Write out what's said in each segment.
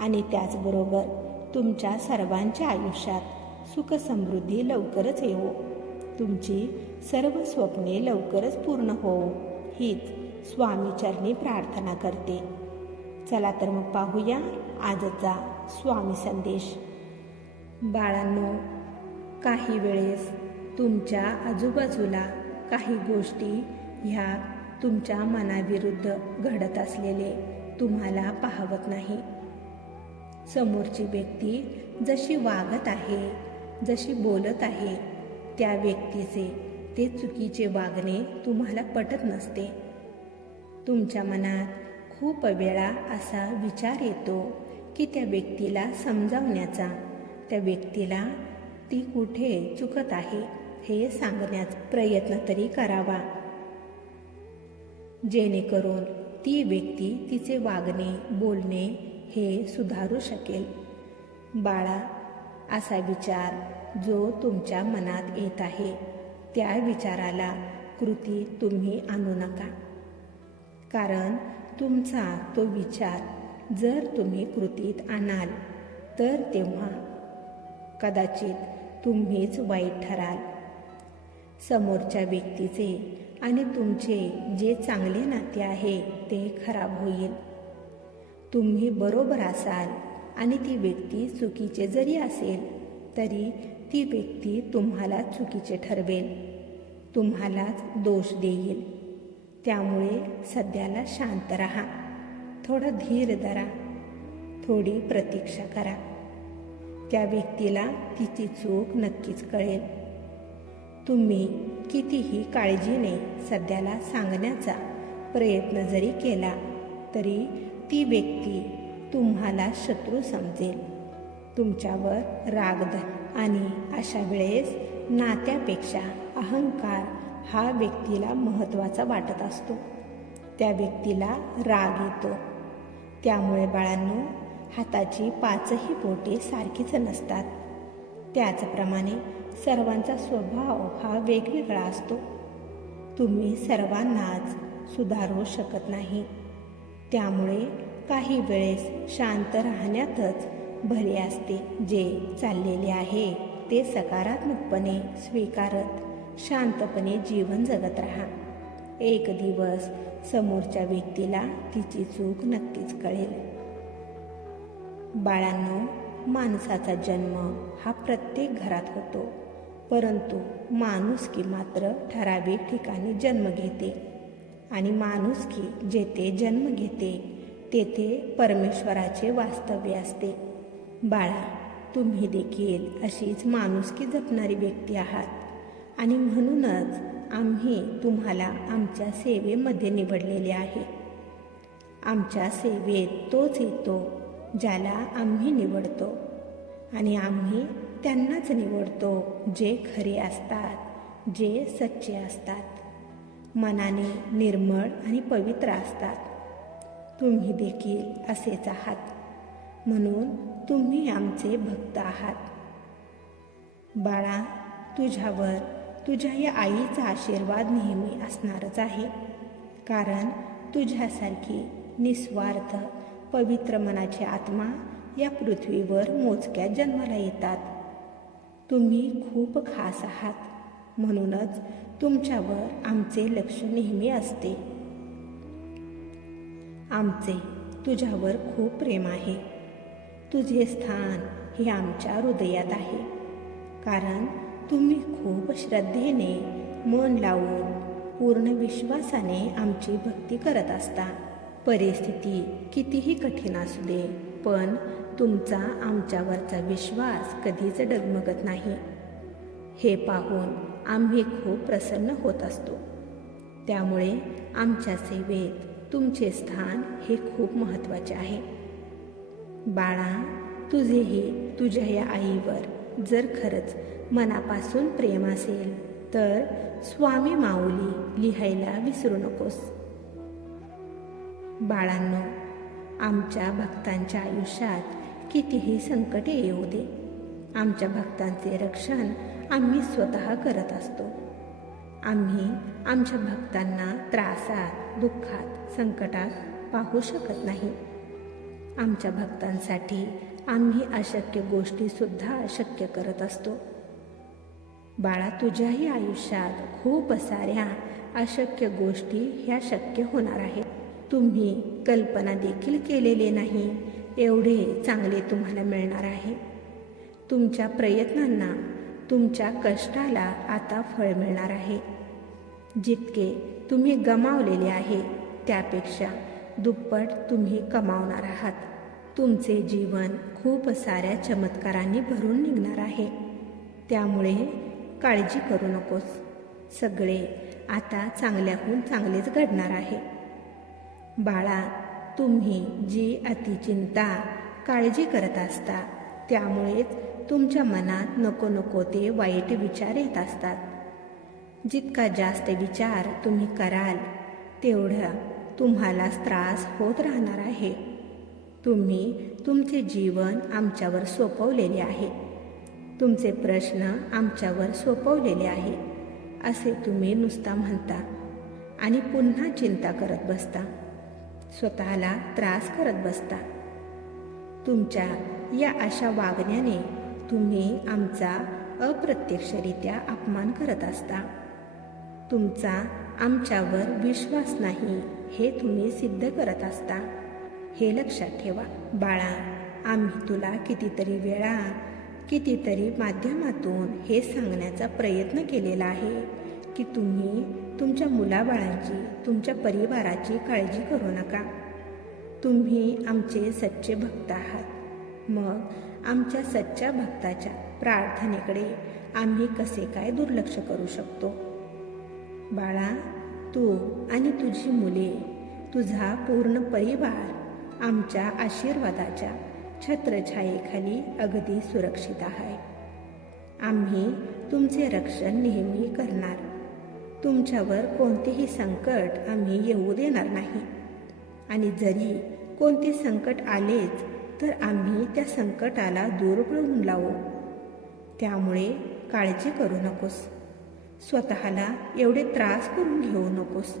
आणि त्याचबरोबर तुमच्या सर्वांच्या आयुष्यात सुखसमृद्धी लवकरच येवो. तुमची सर्व स्वप्ने लवकरच पूर्ण होवो हीच स्वामीचरणी प्रार्थना करते. चला तर मग पाहूया आजचा स्वामी संदेश. बाळांनो काही वेळेस तुमच्या आजूबाजूला काही गोष्टी ह्या तुमच्या मनाविरुद्ध घडत असलेले तुम्हाला पाहवत नाही. समोरची व्यक्ती जशी वागत आहे जशी बोलत आहे त्या व्यक्तीचे ते चुकीचे वागणे तुम्हाला पटत नसते. तुमच्या मनात खूप वेळा असा विचार येतो की त्या व्यक्तीला समजावण्याचा त्या व्यक्तीला ती कुठे चुकत आहे हे सांगण्याचा प्रयत्न तरी करावा. जेणेकरून ती व्यक्ती तिचे वागणे बोलणे हे सुधारू शकेल. बाळा असा विचार जो तुमच्या मनात येत आहे त्या विचाराला कृती तुम्ही आणू नका. कारण तुमचा तो विचार जर तुम्ही कृतीत आणाल तर तेव्हा कदाचित तुम्हीच वाईट ठराल. समोरच्या व्यक्तीचे आणि तुमचे जे चांगले नाते आहे ते खराब होईल. तुम्ही बरोबर असाल आणि ती व्यक्ती चुकीचे जरी असेल तरी ती व्यक्ती तुम्हाला चुकीचे ठरवेल. तुम्हालाच दोष देईल. त्यामुळे सध्याला शांत राहा. थोडं धीर धरा. थोडी प्रतीक्षा करा. त्या व्यक्तीला तिची चूक नक्कीच कळेल. तुम्ही कितीही काळजीने सध्याला सांगण्याचा प्रयत्न जरी केला तरी ती व्यक्ती तुम्हाला शत्रू समजेल. तुमच्यावर राग धर आणि अशा वेळेस नात्यापेक्षा अहंकार हा व्यक्तीला महत्त्वाचा वाटत असतो. त्या व्यक्तीला राग येतो. त्यामुळे बाळांनो हाताची पाचही बोटे सारखीच नसतात. त्याचप्रमाणे सर्वांचा स्वभाव हा वेगवेगळा असतो. तुम्ही सर्वांनाच सुधारू शकत नाही. त्यामुळे काही वेळेस शांत राहण्यातच भले असते जे चाललेले आहे ते सकारात्मकपणे स्वीकारत शांतपणे जीवन जगत राहा. एक दिवस समोरच्या व्यक्तीला तिची चूक नक्कीच कळेल. बाळांनो माणसाचा जन्म हा प्रत्येक घरात होतो परंतु माणुसकी मात्र ठराविक ठिकाणी जन्म घेते. आणि माणुसकी जेथे जन्म घेते तेथे परमेश्वराचे वास्तव्य असते. बाळा तुम्ही देखील अशीच माणुसकी जपणारी व्यक्ती आहात. आणि म्हणूनच आम्ही तुम्हाला आमच्या सेवेमध्ये निवडलेले आहे. आमच्या सेवेत तोच येतो ज्याला आम्ही निवडतो. आणि आम्ही त्यांनाच निवडतो जे खरे असतात जे सच्चे असतात. मनाने निर्मळ आणि पवित्र असतात. तुम्ही देखील असेच आहात. म्हणून तुम्ही आमचे भक्त आहात. बाळा तुझ्यावर तुझ्या या आईचा आशीर्वाद नेहमी असणारच आहे. कारण तुझ्यासारखी निस्वार्थ पवित्र मनाची आत्मा या पृथ्वीवर मोजक्या जन्माला येतात. तुम्ही खूप खास आहात. म्हणूनच तुमच्यावर आमचे लक्ष नेहमी असते. आमचे तुझ्यावर खूप प्रेम आहे. तुझे स्थान हे आमच्या हृदयात आहे. कारण तुम्ही खूप श्रद्धेने मन लावून पूर्ण विश्वासाने आमची भक्ती करत असता. परिस्थिती कितीही कठीण असू दे पण तुमचा आमच्यावरचा विश्वास कधीच डगमगत नाही. हे पाहून आम्ही खूप प्रसन्न होत असतो. त्यामुळे आमच्या सेवेत तुमचे स्थान हे खूप महत्त्वाचे आहे. बाळा तुझेही तुझ्या या आईवर जर खरंच मनापासून प्रेम असेल तर स्वामी माऊली लिहायला विसरू नकोस. बाळांनो आमच्या भक्तांच्या आयुष्यात कितीही संकटे येऊ दे. आमच्या भक्तांचे रक्षण आम्ही स्वतः करत असतो. आम्ही आमच्या भक्तांना त्रासात दुःखात संकटात पाहू शकत नाही. आमच्या भक्तांसाठी आम्ही अशक्य गोष्टीसुद्धा शक्य करत असतो. बाळा तुझ्याही आयुष्यात खूप साऱ्या अशक्य गोष्टी ह्या शक्य होणार आहेत. तुम्ही कल्पना देखील केलेले नाही एवढे चांगले तुम्हाला मिळणार आहे. तुमच्या प्रयत्नांना तुमच्या कष्टाला आता फळ मिळणार आहे. जितके तुम्ही गमावलेले आहे त्यापेक्षा दुप्पट तुम्ही कमावणार आहात. तुमचे जीवन खूप साऱ्या चमत्कारांनी भरून निघणार आहे. त्यामुळे काळजी करू नकोस. सगळे आता चांगल्याहून चांगलेच घडणार आहे. बाळा तुम्ही जी अतिचिंता काळजी करत असता त्यामुळेच तुमच्या मनात नको नको ते वाईट विचार येत असतात. जितका जास्त विचार तुम्ही कराल तेवढा तुम्हालाच त्रास होत राहणार आहे. तुम्ही तुमचे जीवन आमच्यावर सोपवलेले आहे. तुमचे प्रश्न आमच्यावर सोपवलेले आहे असे तुम्ही नुसता म्हणता आणि पुन्हा चिंता करत बसता. स्वतःला त्रास करत बसता. तुमच्या या अशा वागण्याने तुम्ही आमचा अप्रत्यक्षरित्या अपमान करत असता. तुमचा आमच्यावर विश्वास नाही हे तुम्ही सिद्ध करत असता. हे लक्षात ठेवा बाळा आम्ही तुला कितीतरी वेळा कितीतरी माध्यमातून हे सांगण्याचा प्रयत्न केलेला आहे की तुम्ही तुमच्या मुलाबाळांची तुमच्या परिवाराची काळजी करू नका. तुम्ही आमचे सच्चे भक्त आहात. मग आमच्या सच्च्या भक्ताच्या प्रार्थनेकडे आम्ही कसे काय दुर्लक्ष करू शकतो? बाळा तू आणि तुझी मुले तुझा पूर्ण परिवार आमच्या आशीर्वादाच्या छत्रछायेखाली अगदी सुरक्षित आहे. आम्ही तुमचे रक्षण नेहमी करणार. तुमच्यावर कोणतेही संकट आम्ही येऊ देणार नाही. आणि जरी कोणते संकट आलेच तर आम्ही त्या संकटाला दूर पळून लावू. त्यामुळे काळजी करू नकोस. स्वतःला एवढे त्रास करून घेऊ नकोस.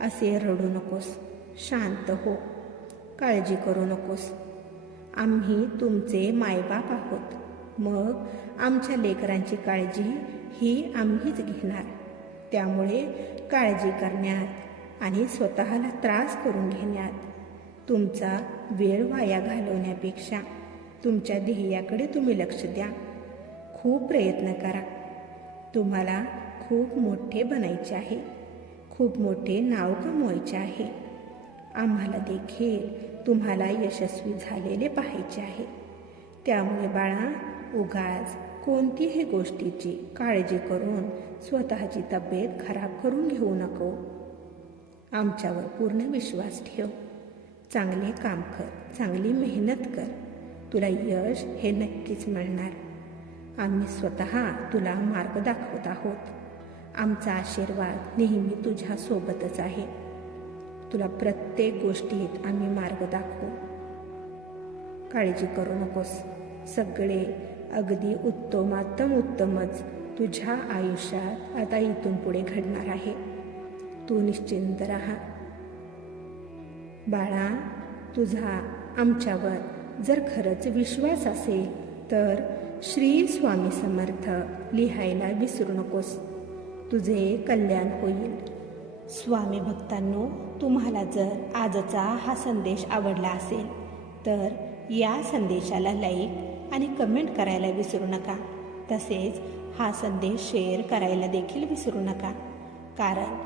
असे रडू नकोस. शांत हो. काळजी करू नकोस. आम्ही तुमचे मायबाप आहोत. मग आमच्या लेकरांची काळजी ही आम्हीच घेणार. त्यामुळे काळजी करण्यात आणि स्वतःला त्रास करून घेण्यात तुमचा वेळ वाया घालवण्यापेक्षा तुमच्या ध्येयाकडे तुम्ही लक्ष द्या. खूप प्रयत्न करा. तुम्हाला खूप मोठे बनायचे आहे. खूप मोठे नाव कमवायचे आहे. आम्हाला देखील तुम्हाला यशस्वी झालेले पाहायचे आहे. त्यामुळे बाळा उगाच कोणतीही गोष्टीची काळजी करून स्वतःची तब्येत खराब करून घेऊ नको. आमच्यावर पूर्ण विश्वास ठेव. चांगले काम कर चांगली मेहनत कर. तुला यश हे नक्कीच मिळणार. आम्ही स्वतः तुला मार्ग दाखवत आहोत. आमचा आशीर्वाद नेहमी तुझ्या सोबतच आहे. तुला प्रत्येक गोष्टीत आम्ही मार्ग दाखवू. काळजी करू नकोस. सगळे अगदी उत्तमातम उत्तमच तुझ्या आयुष्यात आता इथून पुढे घडणार आहे. तू निश्चिंत राहा. बाळा तुझा आमच्यावर जर खरंच विश्वास असेल तर श्री स्वामी समर्थ लिहायला विसरू नकोस. तुझे कल्याण होईल. स्वामी भक्तांनो तुम्हाला जर आजचा हा संदेश आवडला असेल तर या संदेशाला लाईक आणि कमेंट करायला विसरू नका. तसेच हा संदेश शेअर करायला देखील विसरू नका. कारण